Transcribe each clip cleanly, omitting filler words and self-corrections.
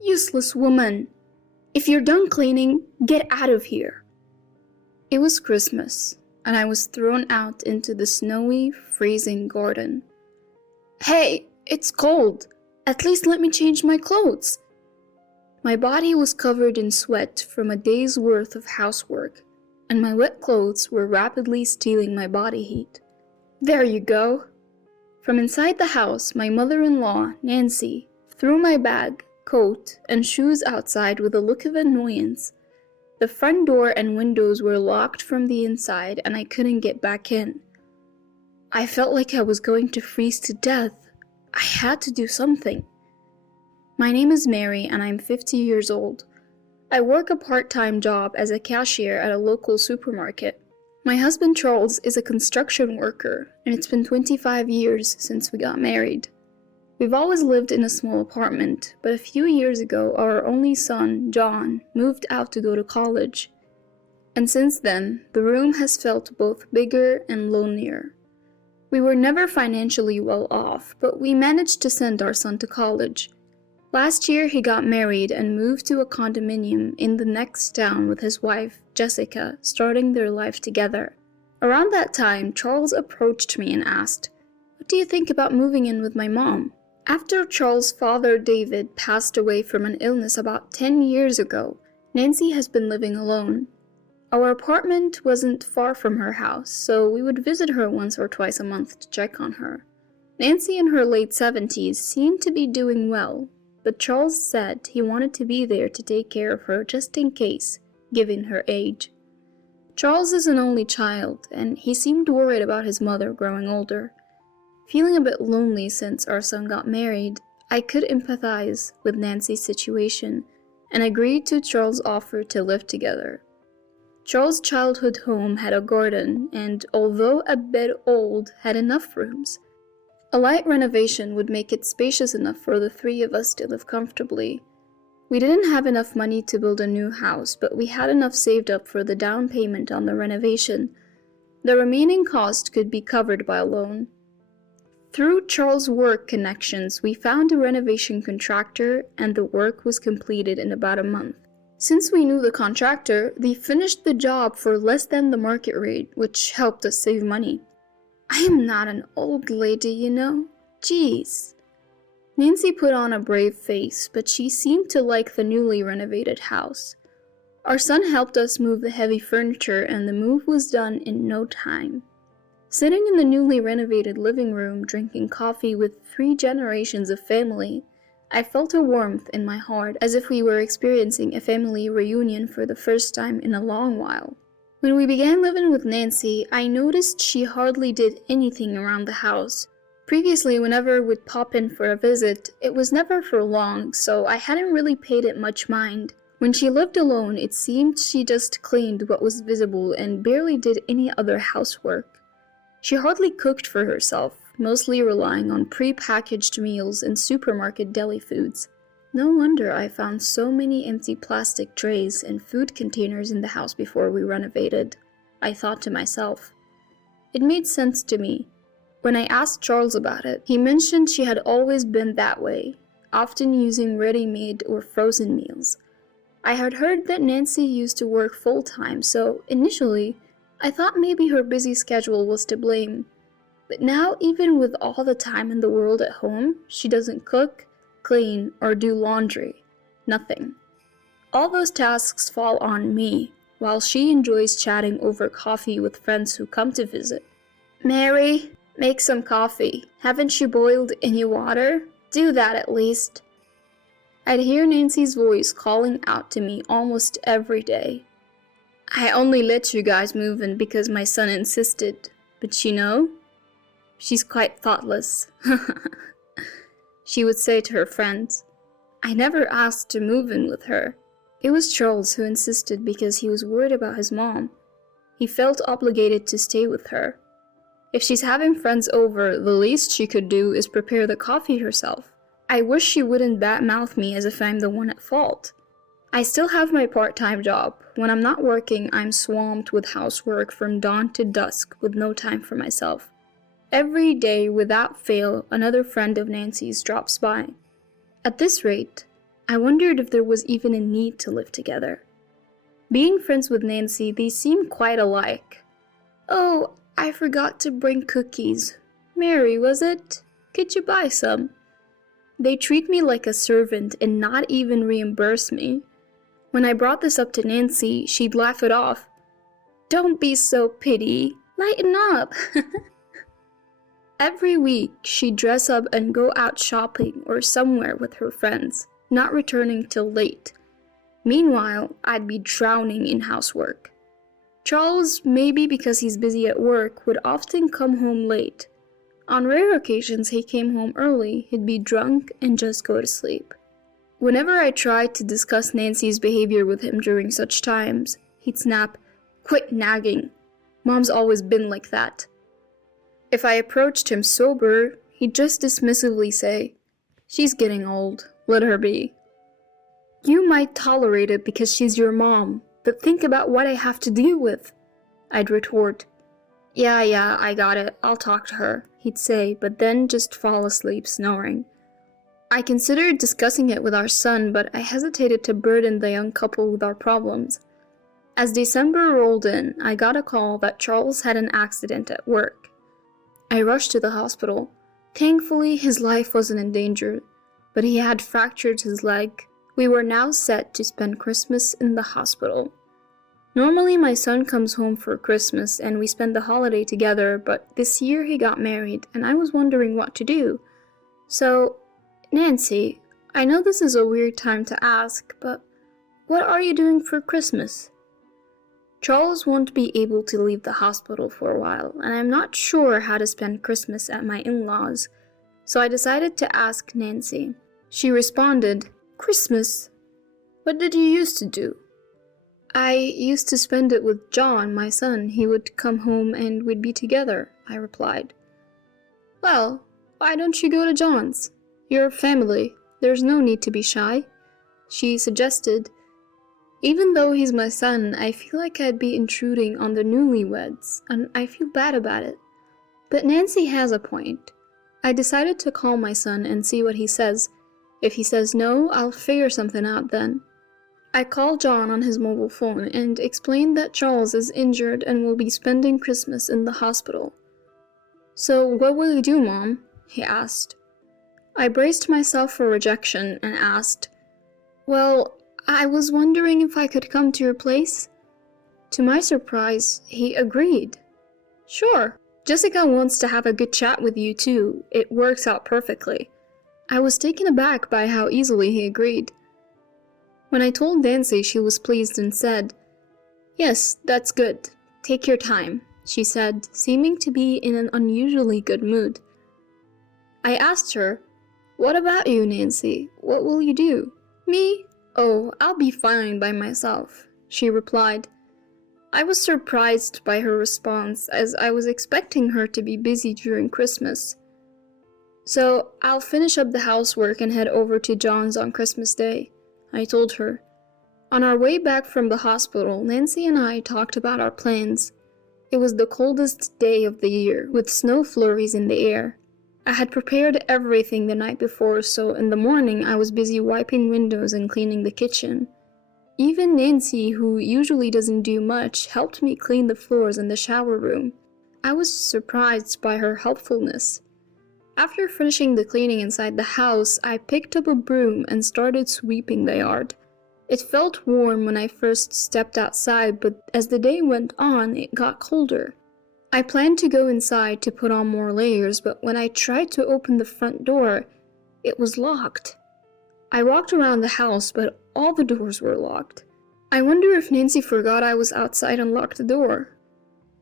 Useless woman! If you're done cleaning, get out of here! It was Christmas, and I was thrown out into the snowy, freezing garden. Hey, it's cold! At least let me change my clothes! My body was covered in sweat from a day's worth of housework, and my wet clothes were rapidly stealing my body heat. There you go! From inside the house, my mother-in-law, Nancy, threw my bag, coat, and shoes outside with a look of annoyance. The front door and windows were locked from the inside, and I couldn't get back in. I felt like I was going to freeze to death. I had to do something. My name is Mary, and I'm 50 years old. I work a part-time job as a cashier at a local supermarket. My husband Charles is a construction worker, and it's been 25 years since we got married. We've always lived in a small apartment, but a few years ago our only son, John, moved out to go to college. And since then, the room has felt both bigger and lonelier. We were never financially well off, but we managed to send our son to college. Last year he got married and moved to a condominium in the next town with his wife, Jessica, starting their life together. Around that time, Charles approached me and asked, "What do you think about moving in with my mom?" After Charles' father, David, passed away from an illness about 10 years ago, Nancy has been living alone. Our apartment wasn't far from her house, so we would visit her once or twice a month to check on her. Nancy in her late 70s seemed to be doing well, but Charles said he wanted to be there to take care of her just in case, given her age. Charles is an only child, and he seemed worried about his mother growing older. Feeling a bit lonely since our son got married, I could empathize with Nancy's situation and agreed to Charles' offer to live together. Charles' childhood home had a garden and, although a bit old, had enough rooms. A light renovation would make it spacious enough for the three of us to live comfortably. We didn't have enough money to build a new house, but we had enough saved up for the down payment on the renovation. The remaining cost could be covered by a loan. Through Charles' work connections, we found a renovation contractor, and the work was completed in about a month. Since we knew the contractor, they finished the job for less than the market rate, which helped us save money. I am not an old lady, you know. Jeez. Nancy put on a brave face, but she seemed to like the newly renovated house. Our son helped us move the heavy furniture, and the move was done in no time. Sitting in the newly renovated living room, drinking coffee with 3 generations of family, I felt a warmth in my heart, as if we were experiencing a family reunion for the first time in a long while. When we began living with Nancy, I noticed she hardly did anything around the house. Previously, whenever we'd pop in for a visit, it was never for long, so I hadn't really paid it much mind. When she lived alone, it seemed she just cleaned what was visible and barely did any other housework. She hardly cooked for herself, mostly relying on pre-packaged meals and supermarket deli foods. No wonder I found so many empty plastic trays and food containers in the house before we renovated, I thought to myself. It made sense to me. When I asked Charles about it, he mentioned she had always been that way, often using ready-made or frozen meals. I had heard that Nancy used to work full-time, so initially, I thought maybe her busy schedule was to blame. But now, even with all the time in the world at home, she doesn't cook, clean, or do laundry. Nothing. All those tasks fall on me, while she enjoys chatting over coffee with friends who come to visit. "Mary, make some coffee. Haven't you boiled any water? Do that at least." I'd hear Nancy's voice calling out to me almost every day. "I only let you guys move in because my son insisted, but you know, she's quite thoughtless," she would say to her friends. I never asked to move in with her. It was Charles who insisted because he was worried about his mom. He felt obligated to stay with her. If she's having friends over, the least she could do is prepare the coffee herself. I wish she wouldn't badmouth me as if I'm the one at fault. I still have my part-time job. When I'm not working, I'm swamped with housework from dawn to dusk with no time for myself. Every day, without fail, another friend of Nancy's drops by. At this rate, I wondered if there was even a need to live together. Being friends with Nancy, they seem quite alike. "Oh, I forgot to bring cookies. Mary, was it? Could you buy some?" They treat me like a servant and not even reimburse me. When I brought this up to Nancy, she'd laugh it off. "Don't be so pity. Lighten up." Every week, she'd dress up and go out shopping or somewhere with her friends, not returning till late. Meanwhile, I'd be drowning in housework. Charles, maybe because he's busy at work, would often come home late. On rare occasions he came home early, he'd be drunk and just go to sleep. Whenever I tried to discuss Nancy's behavior with him during such times, he'd snap, "Quit nagging. Mom's always been like that." If I approached him sober, he'd just dismissively say, "She's getting old, let her be." "You might tolerate it because she's your mom, but think about what I have to deal with," I'd retort. Yeah, I got it, I'll talk to her," he'd say, but then just fall asleep snoring. I considered discussing it with our son, but I hesitated to burden the young couple with our problems. As December rolled in, I got a call that Charles had an accident at work. I rushed to the hospital. Thankfully, his life wasn't in danger, but he had fractured his leg. We were now set to spend Christmas in the hospital. Normally, my son comes home for Christmas and we spend the holiday together, but this year he got married and I was wondering what to do. So, Nancy, I know this is a weird time to ask, but what are you doing for Christmas? Charles won't be able to leave the hospital for a while, and I'm not sure how to spend Christmas at my in-laws, so I decided to ask Nancy. She responded, "Christmas? What did you used to do?" "I used to spend it with John, my son. He would come home and we'd be together," I replied. "Well, why don't you go to John's? You're family. There's no need to be shy," she suggested. Even though he's my son, I feel like I'd be intruding on the newlyweds, and I feel bad about it. But Nancy has a point. I decided to call my son and see what he says. If he says no, I'll figure something out then. I called John on his mobile phone and explained that Charles is injured and will be spending Christmas in the hospital. "So what will you do, Mom?" he asked. I braced myself for rejection and asked, "Well, I was wondering if I could come to your place." To my surprise, he agreed. "Sure, Jessica wants to have a good chat with you too. It works out perfectly." I was taken aback by how easily he agreed. When I told Nancy, she was pleased and said, "Yes, that's good. Take your time," she said, seeming to be in an unusually good mood. I asked her, "What about you, Nancy? What will you do?" "Me? Oh, I'll be fine by myself," she replied. I was surprised by her response, as I was expecting her to be busy during Christmas. "So, I'll finish up the housework and head over to John's on Christmas Day," I told her. On our way back from the hospital, Nancy and I talked about our plans. It was the coldest day of the year, with snow flurries in the air. I had prepared everything the night before, so in the morning I was busy wiping windows and cleaning the kitchen. Even Nancy, who usually doesn't do much, helped me clean the floors in the shower room. I was surprised by her helpfulness. After finishing the cleaning inside the house, I picked up a broom and started sweeping the yard. It felt warm when I first stepped outside, but as the day went on, it got colder. I planned to go inside to put on more layers, but when I tried to open the front door, it was locked. I walked around the house, but all the doors were locked. I wonder if Nancy forgot I was outside and locked the door.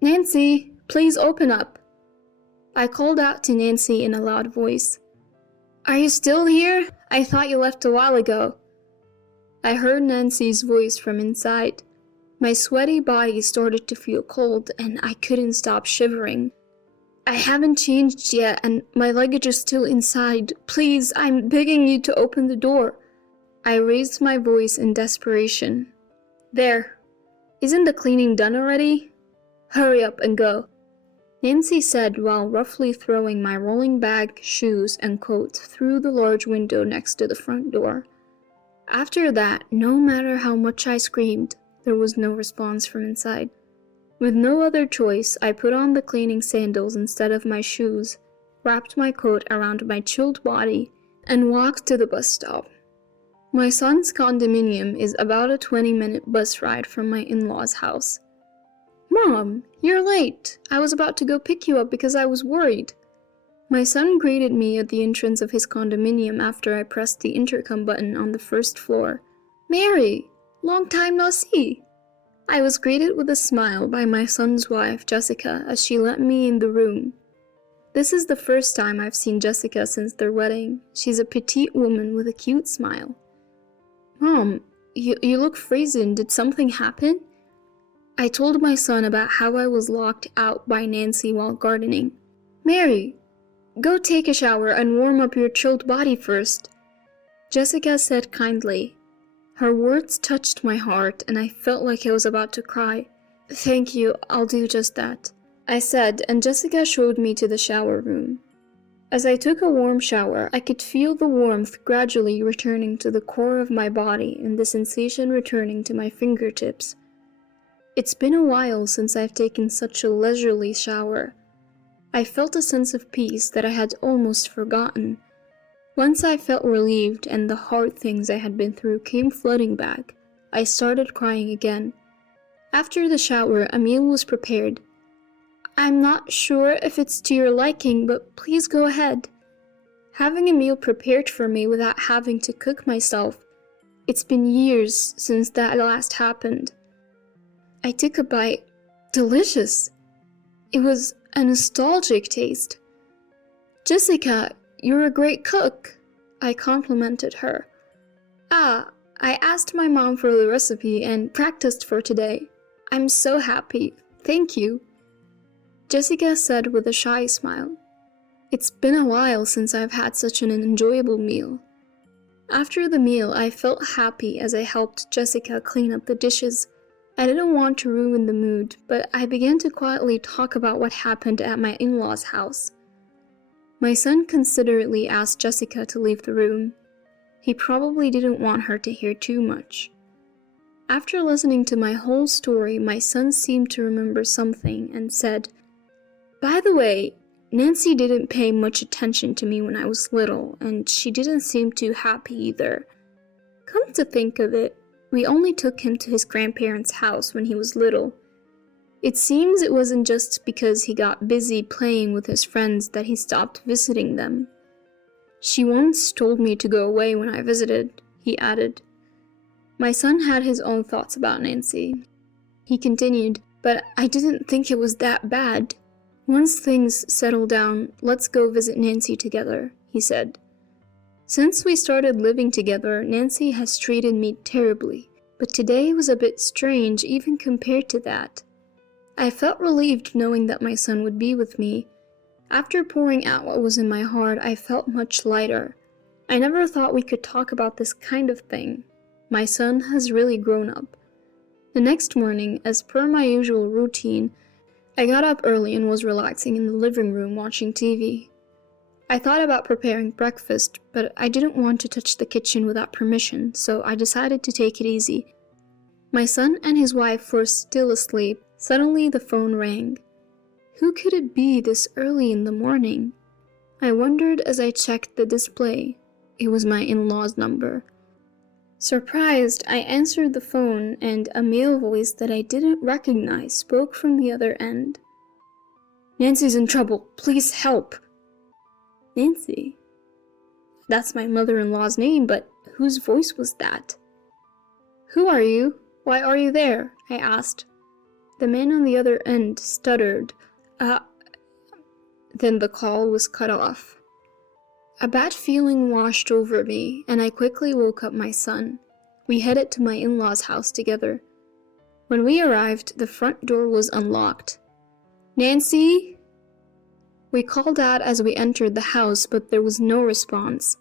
"Nancy, please open up." I called out to Nancy in a loud voice. "Are you still here? I thought you left a while ago." I heard Nancy's voice from inside. My sweaty body started to feel cold, and I couldn't stop shivering. "I haven't changed yet, and my luggage is still inside. Please, I'm begging you to open the door." I raised my voice in desperation. "There. Isn't the cleaning done already? Hurry up and go," Nancy said while roughly throwing my rolling bag, shoes, and coat through the large window next to the front door. After that, no matter how much I screamed, there was no response from inside. With no other choice, I put on the cleaning sandals instead of my shoes, wrapped my coat around my chilled body, and walked to the bus stop. My son's condominium is about a 20-minute bus ride from my in-laws' house. "Mom, you're late. I was about to go pick you up because I was worried." My son greeted me at the entrance of his condominium after I pressed the intercom button on the first floor. "Mary, long time no see." I was greeted with a smile by my son's wife, Jessica, as she let me in the room. This is the first time I've seen Jessica since their wedding. She's a petite woman with a cute smile. "Mom, you look frozen. Did something happen?" I told my son about how I was locked out by Nancy while gardening. "Mary, go take a shower and warm up your chilled body first," Jessica said kindly. Her words touched my heart, and I felt like I was about to cry. "Thank you, I'll do just that," I said, and Jessica showed me to the shower room. As I took a warm shower, I could feel the warmth gradually returning to the core of my body and the sensation returning to my fingertips. It's been a while since I've taken such a leisurely shower. I felt a sense of peace that I had almost forgotten. Once I felt relieved and the hard things I had been through came flooding back, I started crying again. After the shower, a meal was prepared. "I'm not sure if it's to your liking, but please go ahead." Having a meal prepared for me without having to cook myself, it's been years since that last happened. I took a bite. Delicious. It was a nostalgic taste. "Jessica, you're a great cook," I complimented her. "I asked my mom for the recipe and practiced for today. I'm so happy. Thank you," Jessica said with a shy smile. It's been a while since I've had such an enjoyable meal. After the meal, I felt happy as I helped Jessica clean up the dishes. I didn't want to ruin the mood, but I began to quietly talk about what happened at my in-laws' house. My son considerately asked Jessica to leave the room. He probably didn't want her to hear too much. After listening to my whole story, my son seemed to remember something and said, "By the way, Nancy didn't pay much attention to me when I was little, and she didn't seem too happy either. Come to think of it, we only took him to his grandparents' house when he was little. It seems it wasn't just because he got busy playing with his friends that he stopped visiting them. She once told me to go away when I visited," he added. My son had his own thoughts about Nancy. He continued, "But I didn't think it was that bad. Once things settle down, let's go visit Nancy together," he said. Since we started living together, Nancy has treated me terribly, but today was a bit strange even compared to that. I felt relieved knowing that my son would be with me. After pouring out what was in my heart, I felt much lighter. I never thought we could talk about this kind of thing. My son has really grown up. The next morning, as per my usual routine, I got up early and was relaxing in the living room watching TV. I thought about preparing breakfast, but I didn't want to touch the kitchen without permission, so I decided to take it easy. My son and his wife were still asleep. Suddenly the phone rang. Who could it be this early in the morning? I wondered as I checked the display. It was my in-laws' number. Surprised, I answered the phone, and a male voice that I didn't recognize spoke from the other end. "Nancy's in trouble. Please help." Nancy? That's my mother-in-law's name, but whose voice was that? "Who are you? Why are you there?" I asked. The man on the other end stuttered, Then the call was cut off. A bad feeling washed over me, and I quickly woke up my son. We headed to my in-laws' house together. When we arrived, the front door was unlocked. "Nancy?" We called out as we entered the house, but there was no response.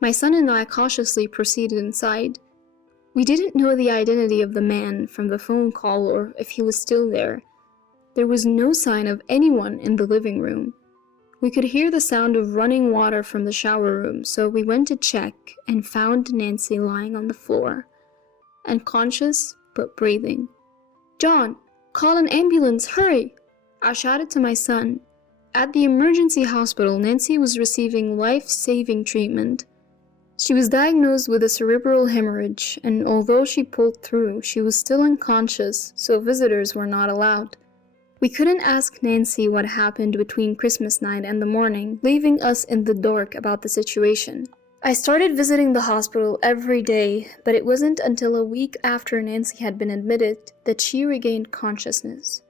My son and I cautiously proceeded inside. We didn't know the identity of the man from the phone call or if he was still there. There was no sign of anyone in the living room. We could hear the sound of running water from the shower room, so we went to check and found Nancy lying on the floor, unconscious but breathing. "John, call an ambulance, hurry!" I shouted to my son. At the emergency hospital, Nancy was receiving life-saving treatment. She was diagnosed with a cerebral hemorrhage, and although she pulled through, she was still unconscious, so visitors were not allowed. We couldn't ask Nancy what happened between Christmas night and the morning, leaving us in the dark about the situation. I started visiting the hospital every day, but it wasn't until a week after Nancy had been admitted that she regained consciousness.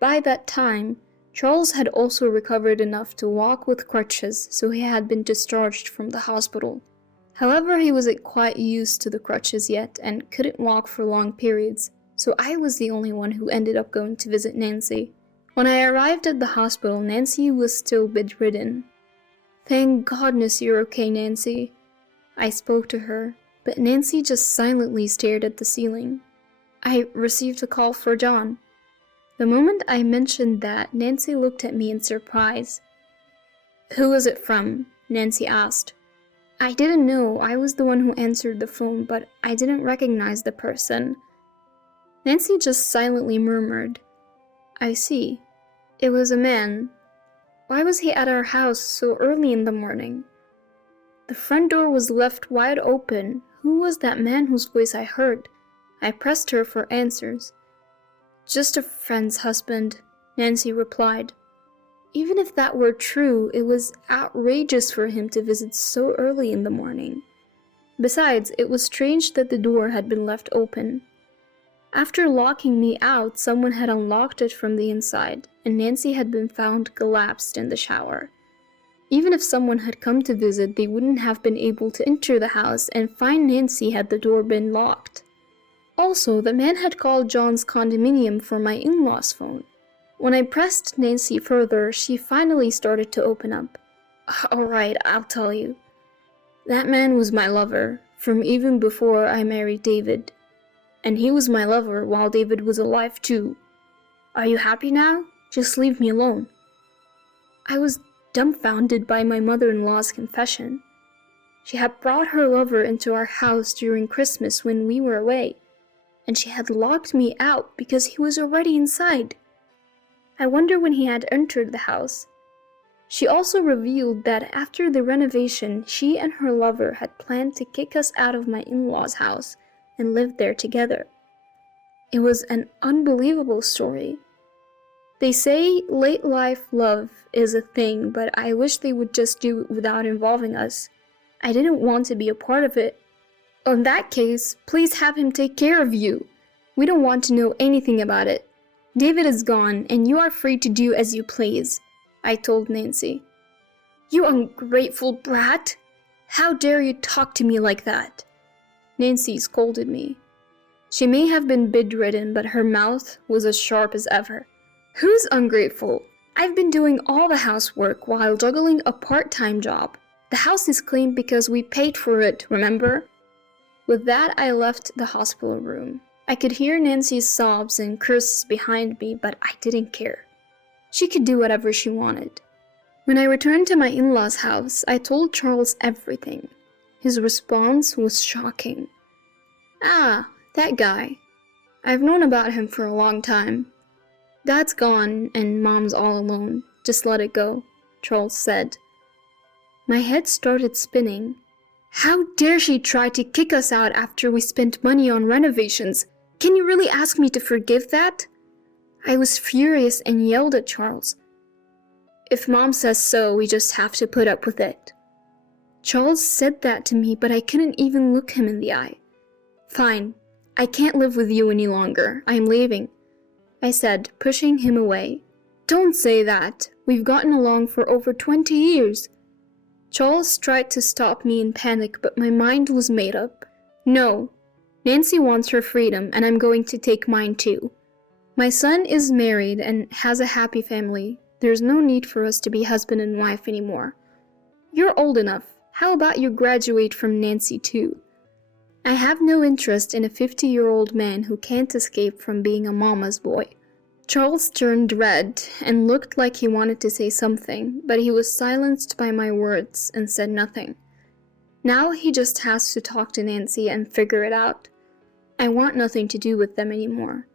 By that time, Charles had also recovered enough to walk with crutches, so he had been discharged from the hospital. However, he wasn't quite used to the crutches yet and couldn't walk for long periods, so I was the only one who ended up going to visit Nancy. When I arrived at the hospital, Nancy was still bedridden. "Thank goodness you're okay, Nancy." I spoke to her, but Nancy just silently stared at the ceiling. "I received a call for John." The moment I mentioned that, Nancy looked at me in surprise. "Who was it from?" Nancy asked. I didn't know. I was the one who answered the phone, but I didn't recognize the person. Nancy just silently murmured, "I see. It was a man. Why was he at our house so early in the morning?" The front door was left wide open. Who was that man whose voice I heard? I pressed her for answers. "Just a friend's husband," Nancy replied. Even if that were true, it was outrageous for him to visit so early in the morning. Besides, it was strange that the door had been left open. After locking me out, someone had unlocked it from the inside, and Nancy had been found collapsed in the shower. Even if someone had come to visit, they wouldn't have been able to enter the house and find Nancy had the door been locked. Also, the man had called John's condominium for my in-laws' phone. When I pressed Nancy further, she finally started to open up. "Alright, I'll tell you. That man was my lover, from even before I married David. And he was my lover while David was alive too. Are you happy now? Just leave me alone." I was dumbfounded by my mother-in-law's confession. She had brought her lover into our house during Christmas when we were away, and she had locked me out because he was already inside. I wonder when he had entered the house. She also revealed that after the renovation, she and her lover had planned to kick us out of my in-laws' house and live there together. It was an unbelievable story. They say late life love is a thing, but I wish they would just do it without involving us. I didn't want to be a part of it. In that case, please have him take care of you. We don't want to know anything about it. David is gone, and you are free to do as you please, I told Nancy. "You ungrateful brat! How dare you talk to me like that?" Nancy scolded me. She may have been bedridden, but her mouth was as sharp as ever. "Who's ungrateful? I've been doing all the housework while juggling a part-time job. The house is clean because we paid for it, remember?" With that, I left the hospital room. I could hear Nancy's sobs and curses behind me, but I didn't care. She could do whatever she wanted. When I returned to my in-laws' house, I told Charles everything. His response was shocking. "Ah, that guy. I've known about him for a long time. Dad's gone and Mom's all alone. Just let it go," Charles said. My head started spinning. How dare she try to kick us out after we spent money on renovations? Can you really ask me to forgive that? I was furious and yelled at Charles. "If Mom says so, we just have to put up with it." Charles said that to me, but I couldn't even look him in the eye. "Fine. I can't live with you any longer. I'm leaving," I said, pushing him away. "Don't say that. We've gotten along for over 20 years. Charles tried to stop me in panic, but my mind was made up. No. Nancy wants her freedom, and I'm going to take mine too. My son is married and has a happy family. There's no need for us to be husband and wife anymore. You're old enough. How about you graduate from Nancy too? I have no interest in a 50-year-old man who can't escape from being a mama's boy." Charles turned red and looked like he wanted to say something, but he was silenced by my words and said nothing. Now he just has to talk to Nancy and figure it out. I want nothing to do with them anymore.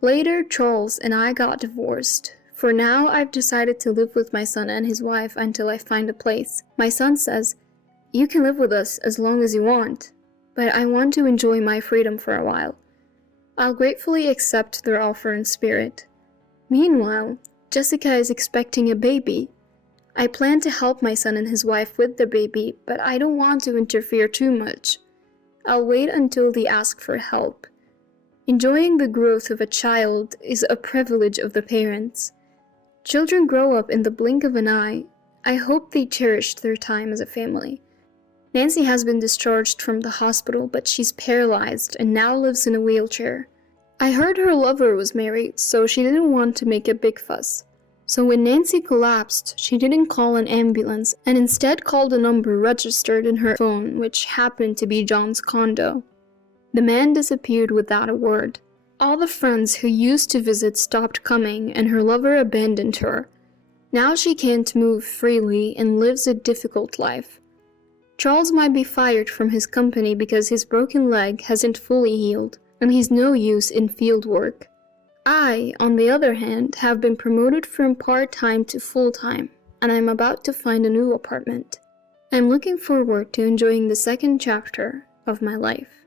Later, Charles and I got divorced. For now, I've decided to live with my son and his wife until I find a place. My son says, "You can live with us as long as you want, but I want to enjoy my freedom for a while." I'll gratefully accept their offer in spirit. Meanwhile, Jessica is expecting a baby. I plan to help my son and his wife with the baby, but I don't want to interfere too much. I'll wait until they ask for help. Enjoying the growth of a child is a privilege of the parents. Children grow up in the blink of an eye. I hope they cherished their time as a family. Nancy has been discharged from the hospital, but she's paralyzed and now lives in a wheelchair. I heard her lover was married, so she didn't want to make a big fuss. So when Nancy collapsed, she didn't call an ambulance and instead called a number registered in her phone, which happened to be John's condo. The man disappeared without a word. All the friends who used to visit stopped coming, and her lover abandoned her. Now she can't move freely and lives a difficult life. Charles might be fired from his company because his broken leg hasn't fully healed, and he's no use in field work. I, on the other hand, have been promoted from part-time to full-time, and I'm about to find a new apartment. I'm looking forward to enjoying the second chapter of my life.